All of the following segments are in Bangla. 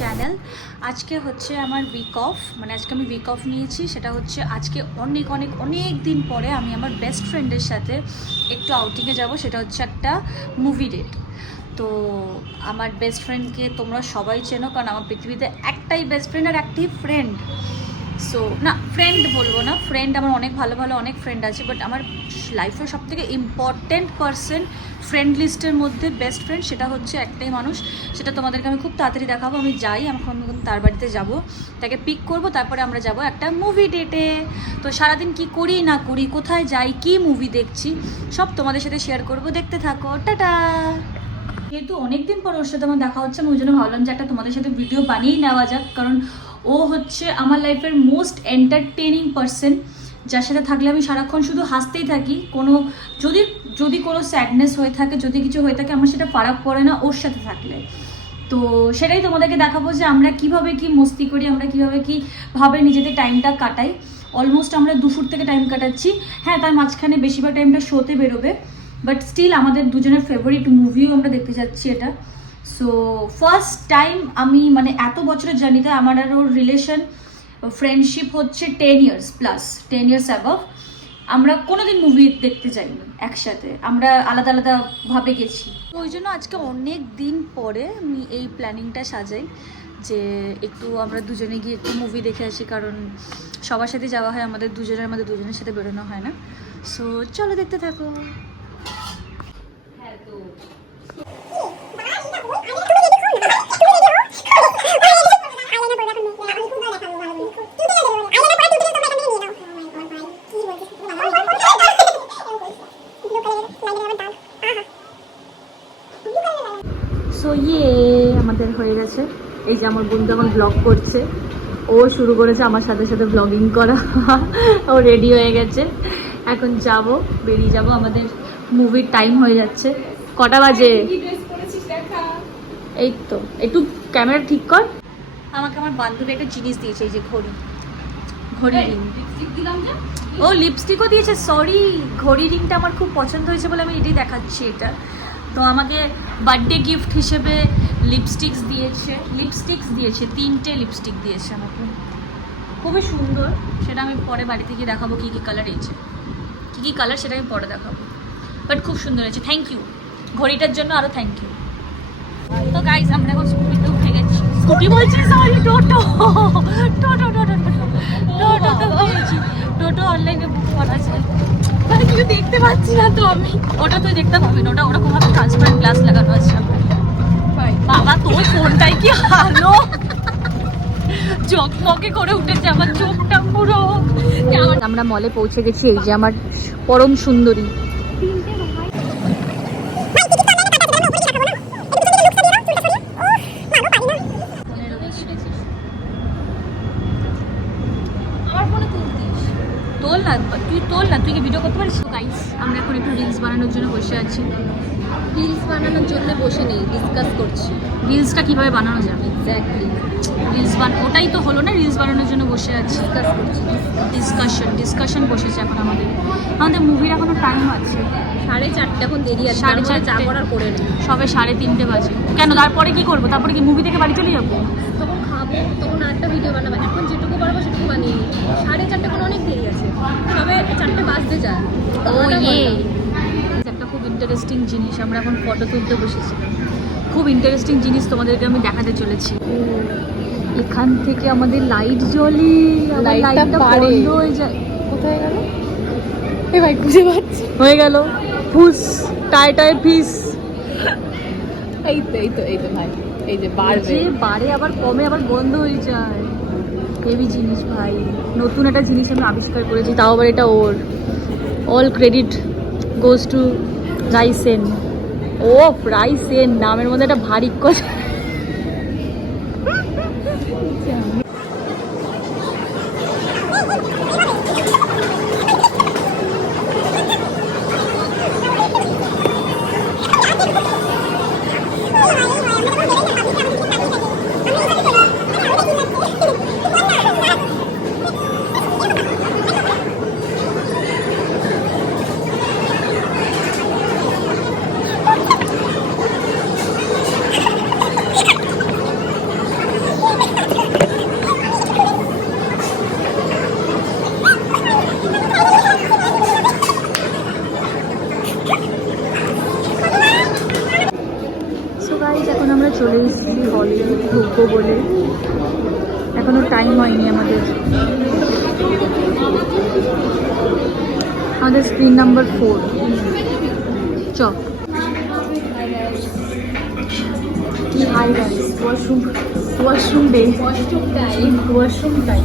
চ্যানেল। আজকে হচ্ছে আমার উইক অফ, মানে আজকে আমি উইক অফ নিয়েছি। সেটা হচ্ছে আজকে অনেক দিন পরে আমি আমার বেস্ট ফ্রেন্ডের সাথে একটু আউটিংয়ে যাব। সেটা হচ্ছে একটা মুভি ডেট। তো আমার বেস্ট ফ্রেন্ডকে তোমরা সবাই চেনো, কারণ আমার পৃথিবীতে একটাই বেস্ট ফ্রেন্ড আর একটাই ফ্রেন্ড। সো না, ফ্রেন্ড বলবো না, ফ্রেন্ড আমার অনেক ভালো অনেক ফ্রেন্ড আছে, বাট আমার লাইফের সবথেকে ইম্পর্ট্যান্ট পার্সন ফ্রেন্ড লিস্টের মধ্যে বেস্ট ফ্রেন্ড, সেটা হচ্ছে একটাই মানুষ। সেটা তোমাদেরকে আমি খুব তাড়াতাড়ি দেখাবো। আমি যাই, এখন তার বাড়িতে যাব, তাকে পিক করব, তারপরে আমরা যাব একটা মুভি ডেটে। তো সারাদিন কি করি না করি, কোথায় যাই, কি মুভি দেখছি, সব তোমাদের সাথে শেয়ার করব। দেখতে থাকো, টাটা। যেহেতু অনেকদিন পর ওর সাথে আমার দেখা হচ্ছে, আমি ওই জন্য ভাবলাম যে একটা তোমাদের সাথে ভিডিও বানিয়েই নেওয়া যাক, কারণ ও হচ্ছে আমার লাইফের মোস্ট এন্টারটেনিং পার্সন, যার সাথে থাকলে আমি সারাক্ষণ শুধু হাসতেই থাকি। কোনো যদি কোনো স্যাডনেস হয়ে থাকে, যদি কিছু হয়ে থাকে, আমার সেটা ফারাক পড়ে না ওর সাথে থাকলে। তো সেটাই তোমাদেরকে দেখাবো যে আমরা কিভাবে কি মস্তি করি, আমরা কিভাবে কি ভাবে নিজেদের টাইমটা কাটাই। অলমোস্ট আমরা দুপুর থেকে টাইম কাটাচ্ছি। হ্যাঁ, তার মাঝখানে বেশিরভাগ টাইমটা শোতে বেরোবে, বাট স্টিল আমাদের দুজনের ফেভারিট মুভিও আমরা দেখতে যাচ্ছি এটা। সো ফার্স্ট টাইম আমি, মানে এত বছরের জার্নিতে আমার আর ওর রিলেশন, ফ্রেন্ডশিপ হচ্ছে 10 ইয়ার্স প্লাস, 10 ইয়ার্স অ্যাবভ। আমরা কোনোদিন মুভি দেখতে যাইনি একসাথে, আমরা আলাদা আলাদাভাবে গেছি। তো ওই জন্য আজকে অনেক দিন পরে আমি এই প্ল্যানিংটা সাজাই যে একটু আমরা দুজনে গিয়ে একটু মুভি দেখে আসি, কারণ সবার সাথে যাওয়া হয়, আমাদের দুজনের সাথে বেরোনো হয় না। সো চলো, দেখতে থাকো। সো আমাদের হয়ে গেছে। এই যে আমার বন্ধু এখন ব্লগ করছে, ও শুরু করেছে আমার সাথে সাথে ব্লগিং করা। ও রেডি হয়ে গেছে, এখন বেরিয়ে যাব। আমাদের মুভির টাইম হয়ে যাচ্ছে। কটা বাজে? এই তো, একটু ক্যামেরা ঠিক কর। আমাকে আমার বান্ধবী একটা জিনিস দিয়েছে, এই যে ঘড়ি রিং। ও লিপস্টিকও দিয়েছে, সরি। ঘড়ি রিংটা আমার খুব পছন্দ হয়েছে বলে আমি এটাই দেখাচ্ছি এটা। তো আমাকে বার্থডে গিফট হিসেবে লিপস্টিক্স দিয়েছে 3টে লিপস্টিক দিয়েছে আমাকে, খুবই সুন্দর। সেটা আমি পরে বাড়িতে গিয়ে দেখাবো কী কী কালার হয়েছে, কী কালার সেটা আমি পরে দেখাবো, বাট খুব সুন্দর হয়েছে। থ্যাংক ইউ ঘড়িটার জন্য, আরও থ্যাংক ইউ। তো গাইজ, আমরা এখন স্কুটিতে উঠে গেছি। স্কুটি বলছি, সরি, টোটো অনলাইনে বুক করা আছে। কিছু দেখতে পাচ্ছি না তো আমি। ওটা তুই দেখতে পাবি না, ওটা ওরকমভাবে ট্রান্সপারেন্ট গ্লাস লাগানো আছে। বাবা, তোর ফোনটাই কি হালো, চকমকে করে উঠেছে আমার চোখটা পুরো। আমরা মলে পৌঁছে গেছি। এই যে আমার পরম সুন্দরী। তুই কি ভিডিও করতে পারিস? গাইস, আমরা এখন একটু রিলস বানানোর জন্য বসে আছি। রিলস বানানোর জন্য বসে নেই, ডিসকাস করছি রিলসটা কিভাবে বানানো যাবে। এক্স্যাক্টলি, ওটাই তো হলো না, রিলস বানানোর জন্য বসে আছি। ডিসকাস করছি, ডিসকাশন বসেছে এখন আমাদের মুভির এখনো টাইম আছে। 4:30, এখন দেরি আছে। 4:30 চা করার করে নেই, সবে 3:30 বাজে। কেন, তারপরে কি করবো? তারপরে কি মুভি থেকে বাড়ি চলে যাবো? তখন খাবো, তখন আরেকটা ভিডিও বানাবো। এখন যেটুকু পারবো সেটুকু বানিয়ে নিই। 4:30 এখন অনেক দেরি আছে, তবে 4টে বাজতে যায়। একটা খুব ইন্টারেস্টিং জিনিস, আমরা এখন ফটো তুলতে বসেছিলাম। খুব ইন্টারেস্টিং জিনিস তোমাদেরকে আমি দেখাতে চলেছি। এখান থেকে আমাদের লাইট জ্বলে, লাইটটা বন্ধ হয়ে যায়। কোথায় গেল? এই ভাই খুঁজে পাচ্ছি। হয়ে গেল ফুস টাই ফিস। এই তো ভাই, এই যে বাড়ে আবার কমে, আবার বন্ধ হয়ে যায়। হেভি জিনিস ভাই, নতুন একটা জিনিস আমি আবিষ্কার করেছি, তাও আবার এটা ওর। All credit goes to Raisen. ও রাইসেন নামের মধ্যে একটা ভারী কথা। এখন আমরা চলে এসেছি হলে ঢুকবো বলে, এখনো টাইম হয়নি আমাদের। আমাদের স্ক্রিন নাম্বার 4। চ কি hi guys, washroom day, washroom time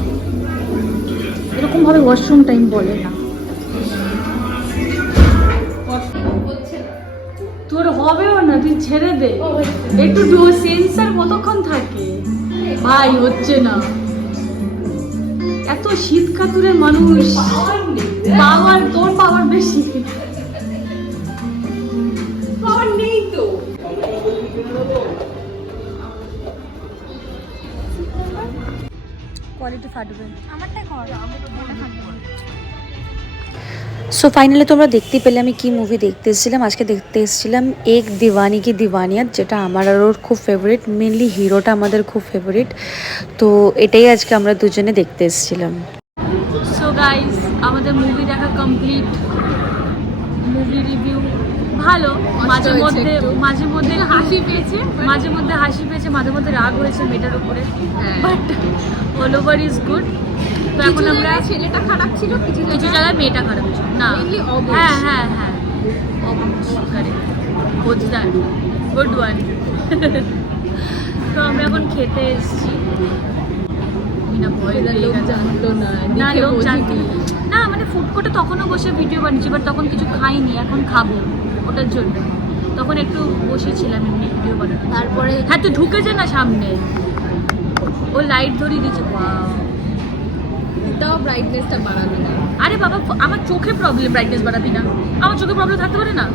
এরকম ভাবে ওয়াশরুম টাইম বলে না। তোর হবেও না, তুই ছেড়ে দে একটু। সেন্সার কতক্ষণ থাকে ভাই, হচ্ছে না। এত শীত কাতুরে মানুষ, পাওয়ার তোর পাওয়ার বেশি, পাওয়ার নেই তো। কোয়ালিটি ফাটবে আমারটাই কর, আমি তো বলতে থাকবো। সো ফাইনালি তোমরা দেখতে পেলে আমি কি মুভি দেখতে এসেছিলাম। আজকে দেখতে এসেছিলাম এক দিওয়ানি কি দিওয়ানিয়াত, যেটা আমার আর ওর খুব ফেভারিট। মেনলি হিরোটা আমাদের খুব ফেভারিট, তো এটাই আজকে আমরা দুজনে দেখতে এসেছিলাম। সো গাইস, আমাদের মুভি দেখা কমপ্লিট। মুভি রিভিউ ভালো, মাঝে মধ্যে হাসি পেয়েছে, মাঝে মধ্যে রাগ হয়েছে মেয়েটার উপরে, but all over is good. তো এখন আমরা, ছেলেটা খারাপ ছিল, কিছু জায়গায় মেয়েটা খারাপ ছিল না। হ্যাঁ গুড ওয়ান। তো আমরা এখন খেতে এসেছি। না লোক জানতো না, মানে ফুড কোর্টে তখনও বসে ভিডিও বানিয়েছি, বাট তখন কিছু খাইনি, এখন খাবো ওটার জন্য। তখন একটু বসেছিলাম এমনি ভিডিও বানাতে। তারপরে হ্যাঁ, তুই ঢুকেছে না সামনে, ও লাইট ধরিয়ে দিচ্ছে। এটাও ব্রাইটনেসটা বাড়াবে না। আরে বাবা, আমার চোখে প্রবলেম, ব্রাইটনেস বাড়াবি না। আমার চোখে প্রবলেম থাকতে পারে না?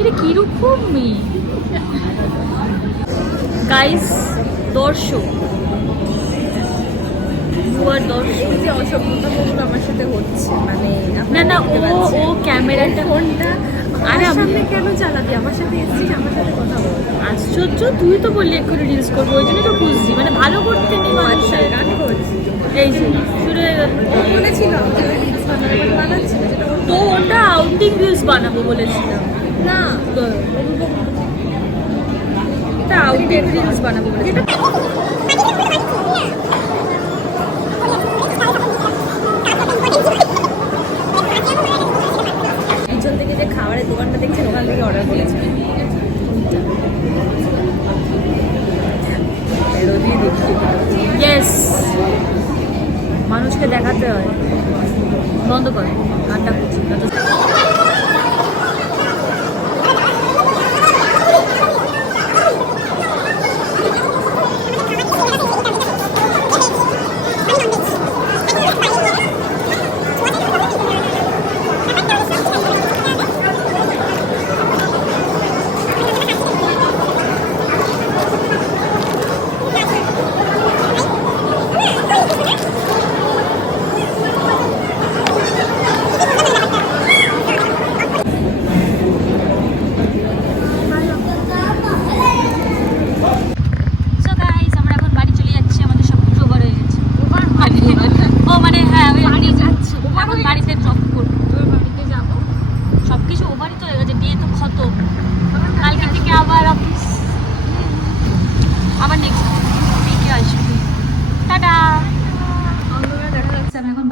এটা কিরকম মেয়ে গাইস, দর্শক যে অসভ্যতা বলবো আমার সাথে হচ্ছে, মানে না ও ক্যামেরাটা ফোনটা আরে সামনে কেন চালাবি? আমার সাথে এসেছিস, আমার সাথে কথা বল। আশ্চর্য, তুই তো বললি এক্ষুনি রিলস করবো, ওই জন্য তো খুঁজছি, মানে ভালো করতে নেই মানুষের। গান করছি এই যে শুরু হয়ে গেল। বলেছিল বানাচ্ছি না, যেটা তো ওটা আউটিং রিলস বানাবো বলেছিলাম না এটা আউটিং রিলস বানাবো বলেছিলাম। পিছন থেকে যে খাবারের দোকানটা দেখছেন, ওখান থেকে অর্ডার করেছি। ইয়েস, মানুষকে দেখাতে হয়। বন্ধ কর, গানটা করছি।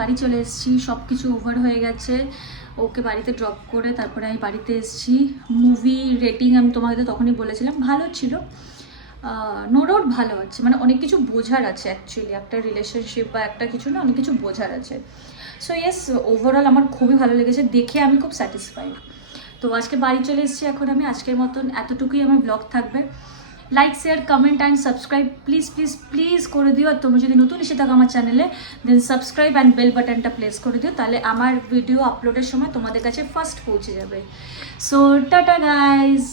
বাড়ি চলে এসেছি, সব কিছু ওভার হয়ে গেছে। ওকে বাড়িতে ড্রপ করে তারপরে আমি বাড়িতে এসেছি। মুভি রেটিং আমি তোমাকে তখনই বলেছিলাম, ভালো ছিল, নো ডাউট ভালো আছে, মানে অনেক কিছু বোঝার আছে অ্যাকচুয়ালি, একটা রিলেশনশিপ বা একটা কিছু না, অনেক কিছু বোঝার আছে। সো ইয়েস, ওভারঅল আমার খুবই ভালো লেগেছে, দেখে আমি খুব স্যাটিসফাইড। তো আজকে বাড়ি চলে এসেছি, এখন আমি আজকের মতন এতটুকুই আমার ব্লগ থাকবে। Like, share, comment and subscribe please please please করে দিও। আর তোমরা যদি নতুন এসে থাকো আমার চ্যানেলে, দেন সাবস্ক্রাইব অ্যান্ড বেল বাটনটা প্রেস করে দিও, তাহলে আমার ভিডিও আপলোডের সময় তোমাদের কাছে ফার্স্ট পৌঁছে যাবে। So tata guys.